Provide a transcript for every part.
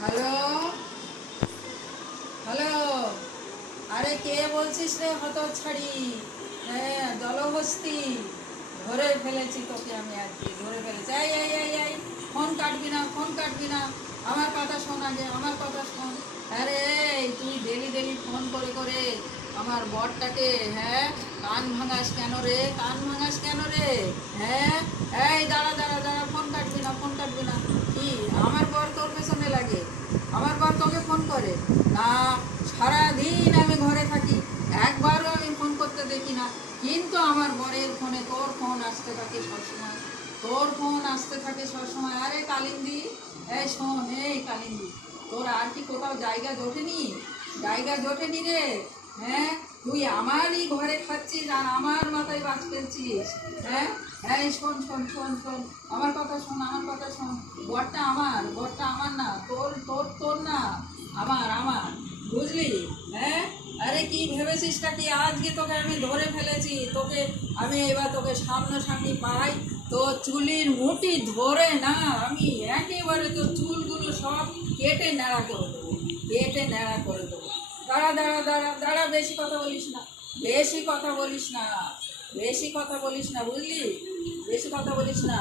Hello, hello. আরে কে বলছিস রে হতচ্ছাড়ি? হ্যাঁ, জলহস্তি। ধরে ফেলেছি তোকে আমি, আজকে ধরে ফেলেছি। এই এই এই এই ফোন কাটবি না, ফোন কাটবি না। আমার কথা শোন আগে, আমার কথা শোন। আরে তুই ডেলি ডেলি ফোন করে করে আমার বরটাকে, হ্যাঁ, কান ভাঙাস কেন রে? কান ভাঙাস কেন রে? হ্যাঁ, এই দাঁড়া দাঁড়া দাঁড়া, ফোন কাটবি না, ফোন কাটবি না। কি আমার বর তোর পেছনে লাগে? আমার বর তোকে ফোন করে না? সারাদিন আমি ঘরে থাকি, একবারও আমি ফোন করতে দেখি না, কিন্তু আমার বরের ফোনে তোর ফোন আসতে থাকে সবসময়। তোর ফোন আসতে থাকে সবসময়। আরে কালিন্দি, এই শোন, এই কালিন্দি, তোর আর কি কোথাও জায়গা জোটেনি? জায়গা জোটেনি রে? হ্যাঁ, তুই আমারই ঘরে খাচ্ছিস আর আমার মাথায় বাজ ফেলছিস। হ্যাঁ, এই শোন শোন শোন শোন, আমার কথা শোন, আমার কথা শোন। বরটা আমার, বরটা আমার না, তোর তোর তোর না, আমার আমার, বুঝলি? হ্যাঁ, আরে কি ভেবেছিসটা কি? আজকে তোকে আমি ধরে ফেলেছি, তোকে আমি এবার তোকে সামনাসামনি পাই, তো চুলির মুঠি ধরে না আমি একেবারে তোর চুলগুলো সব কেটে ন্যাড়া করে দেবো, কেটে ন্যাড়া করে দেবো। দাঁড়া দাঁড়া দাঁড়া দাঁড়া, বেশি কথা বলিস না, বেশি কথা বলিস না, বেশি কথা বলিস না, বুঝলি? বেশি কথা বলিস না।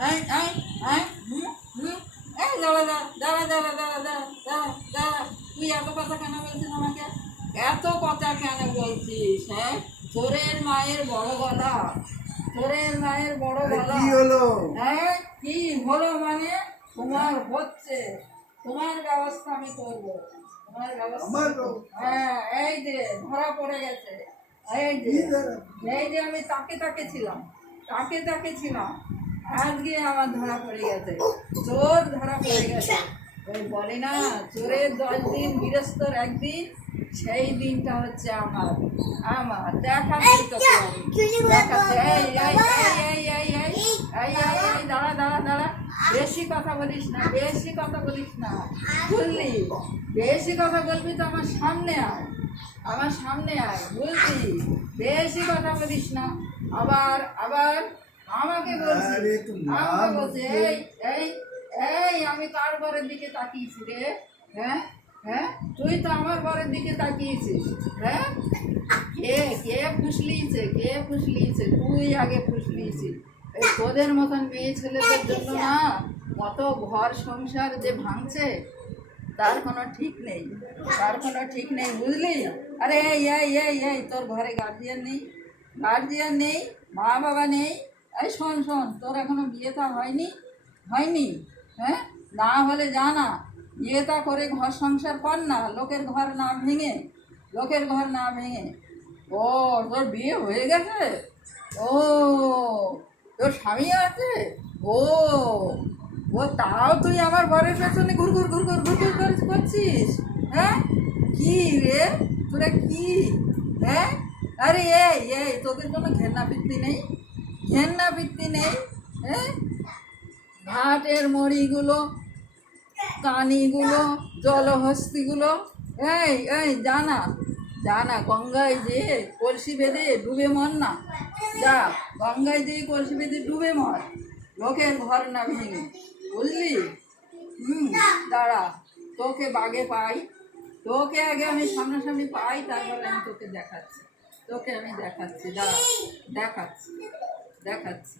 হ্যাঁ হ্যাঁ হ্যাঁ, হুম হুম। এই দাঁড়া দাঁড়া দাঁড়া দাঁড়া দাঁড়া দাঁড়া দাঁড়া, তুই এত কথা কেন বলছিস আমাকে? এত কথা কেন বলছিস? হ্যাঁ, চোরের মায়ের বড় গলা, চোরের মায়ের বড় গলা। কি হলো? হ্যাঁ, কি হলো মানে? তোমার হচ্ছে, তোমার ব্যবস্থা আমি করবো, তোমার ব্যবস্থা। হ্যাঁ, এই যে ধরা পড়ে গেছে। এই যে, এই যে আমি তাকে তাকে ছিলাম, তাকে তাকে ছিলাম, আজকে আমার ধরা পড়ে গেছে, চোর ধরা পড়ে গেছে। ওই বলে না, চোরের 10 দিন গৃহস্থর একদিন, সেই দিনটা হচ্ছে আমার। আমার দেখাচ্ছি তোকে আমি, দেখাচ্ছি। এই এই এই এই এই এই এই এই এই দাঁড়া দাঁড়া দাঁড়া, বেশি কথা বলিস না, বেশি কথা বলিস না, বুঝলি? বেশি কথা বলবি তো আমার সামনে আয়, আমার সামনে আয়, বুঝলি? বেশি কথা বলিস না। আবার আবার আমাকে বলছি, আমাকে বলছি, এই এই এই আমি কার বরের দিকে তাকিয়েছি রে? হ্যাঁ হ্যাঁ, তুই তো আমার বরের দিকে তাকিয়েছিস। হ্যাঁ, কে কে ফুসলিয়েছে, কে ফুসলিয়েছে? তুই আগে ফুসলিয়েছিস। এই তোদের মতন মেয়ে ছেলেদের জন্য না কত ঘর সংসার যে ভাঙছে, তার কোনো ঠিক নেই, তার কোনো ঠিক নেই, বুঝলি? আরে এই এই এই এই তোর ঘরে গার্জিয়ান নেই? গার্জিয়ান নেই, মা বাবা নেই? এই শোন শোন, তোর এখনো বিয়েটা হয়নি, হয়নি? হ্যাঁ, না হলে জানা, বিয়েটা করে ঘর সংসার কর না, লোকের ঘর না ভেঙে, লোকের ঘর না ভেঙে। ও, তোর বিয়ে হয়ে গেছে? ও, তোর স্বামী আছে? ও, ও তাও তুই আমার বরের পেছনে ঘুর ঘুর ঘুর ঘুর ঘুর ঘুর করছিস? হ্যাঁ, কি রে তোরা কি? হ্যাঁ, আরে এই এই তোদের কোনো ঘেন্না বৃত্তি নেই, ঘেন্না বৃত্তি নেই? হ্যাঁ, ঘাটের মরিগুলো, কানিগুলো, জলহস্তিগুলো, এই এই জানা, জানা গঙ্গায় যে কলসি বেঁধে ডুবে মর না, যা গঙ্গায় যে কলসি বেঁধে ডুবে মর, লোকের ঘর না ভেঙে, বুঝলি? হুম, দাঁড়া, তোকে বাগে পাই, তোকে আগে আমি সামনাসামনি পাই, তারপরে আমি তোকে দেখাচ্ছি, তোকে আমি দেখাচ্ছি, দাঁড়া, দেখাচ্ছি, দেখাচ্ছি।